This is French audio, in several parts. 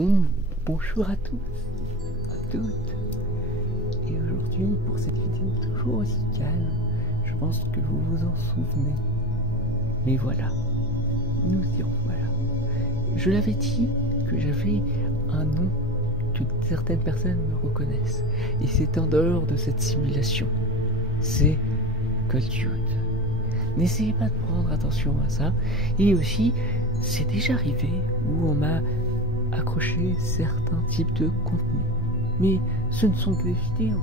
Bon, bonjour à tous, à toutes. Et aujourd'hui, pour cette vidéo toujours aussi calme, je pense que vous vous en souvenez. Mais voilà, nous y revoilà. Je l'avais dit que j'avais un nom que certaines personnes me reconnaissent. Et c'est en dehors de cette simulation. C'est Coltude. N'essayez pas de prendre attention à ça. Et aussi, c'est déjà arrivé où on m'a accroché certains types de contenus. Mais ce ne sont que des vidéos.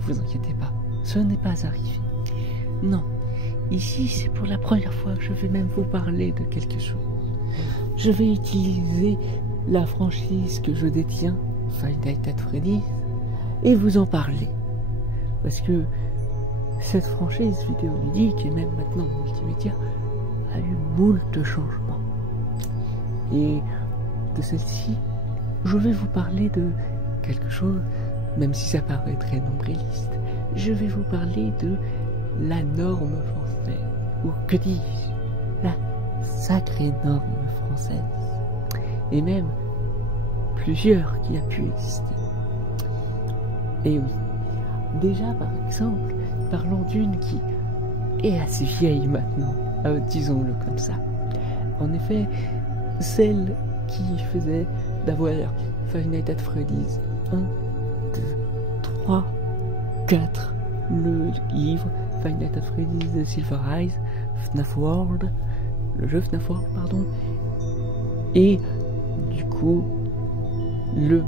Vous inquiétez pas, ce n'est pas arrivé. Non, ici c'est pour la première fois que je vais même vous parler de quelque chose. Je vais utiliser la franchise que je détiens, Five Nights at Freddy's, et vous en parler. Parce que cette franchise vidéoludique et même maintenant multimédia a eu moult changements. Et de celle-ci, je vais vous parler de quelque chose, même si ça paraît très nombriliste. Je vais vous parler de la norme française, ou que dis-je, la sacrée norme française, et même plusieurs qui a pu exister. Et oui, déjà par exemple, parlons d'une qui est assez vieille maintenant, disons-le comme ça. En effet, celle qui faisait d'avoir Five Nights at Freddy's 1, 2, 3, 4, le livre Five Nights at Freddy's The Silver Eyes, FNAF World, le jeu FNAF World, pardon, et du coup, le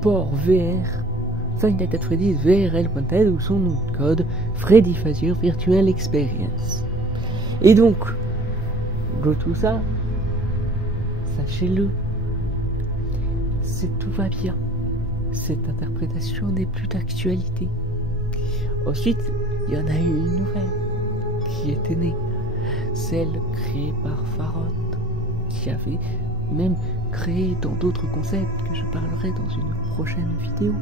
port VR Five Nights at Freddy's VRL Pointed, ou son nom de code Freddy Fazbear Virtual Experience. Et donc, de tout ça, sachez-le, tout va bien. Cette interprétation n'est plus d'actualité. Ensuite, il y en a eu une nouvelle qui était née, celle créée par Farod, qui avait même créé dans d'autres concepts que je parlerai dans une prochaine vidéo.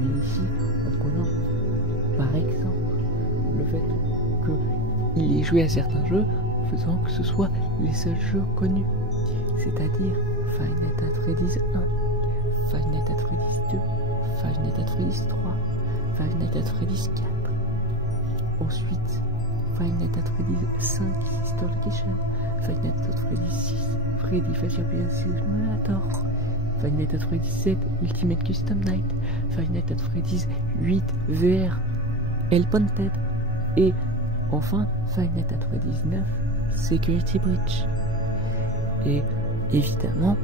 Mais ici, on prenant par exemple le fait qu'il ait joué à certains jeux en faisant que ce soit les seuls jeux connus, c'est-à-dire Five Nights at Freddy's 1, Five Nights at Freddy's 2, Five Nights at Freddy's 3, Five Nights at Freddy's 4. Ensuite, Five Nights at Freddy's 5, Sister Location, Five Nights at Freddy's 6, Freddy Fazbear Simulator, Five Nights at Freddy's 7, Ultimate Custom Night, Five Nights at Freddy's 8, VR, Hellpointed, et enfin Five Nights at Freddy's 9, Security Breach. Et évidemment,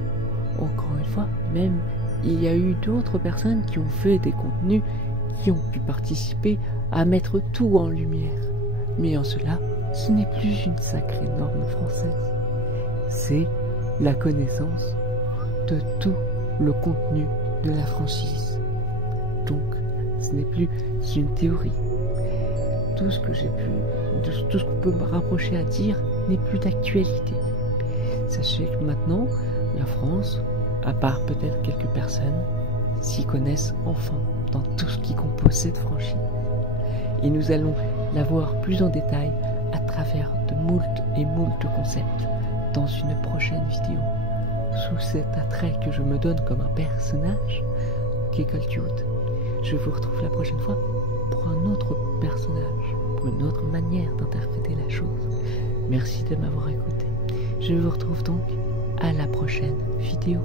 encore une fois, même il y a eu d'autres personnes qui ont fait des contenus qui ont pu participer à mettre tout en lumière. Mais en cela, ce n'est plus une sacrée norme française. C'est la connaissance de tout le contenu de la franchise. Donc, ce n'est plus une théorie. Tout ce que j'ai pu, tout ce qu'on peut me rapprocher à dire n'est plus d'actualité. Sachez que maintenant, la France, à part peut-être quelques personnes, s'y connaissent enfin dans tout ce qui compose cette franchise. Et nous allons la voir plus en détail à travers de moult et moult concepts dans une prochaine vidéo. Sous cet attrait que je me donne comme un personnage qu'est Coltude. Je vous retrouve la prochaine fois pour un autre personnage, pour une autre manière d'interpréter la chose. Merci de m'avoir écouté. Je vous retrouve donc à la prochaine vidéo.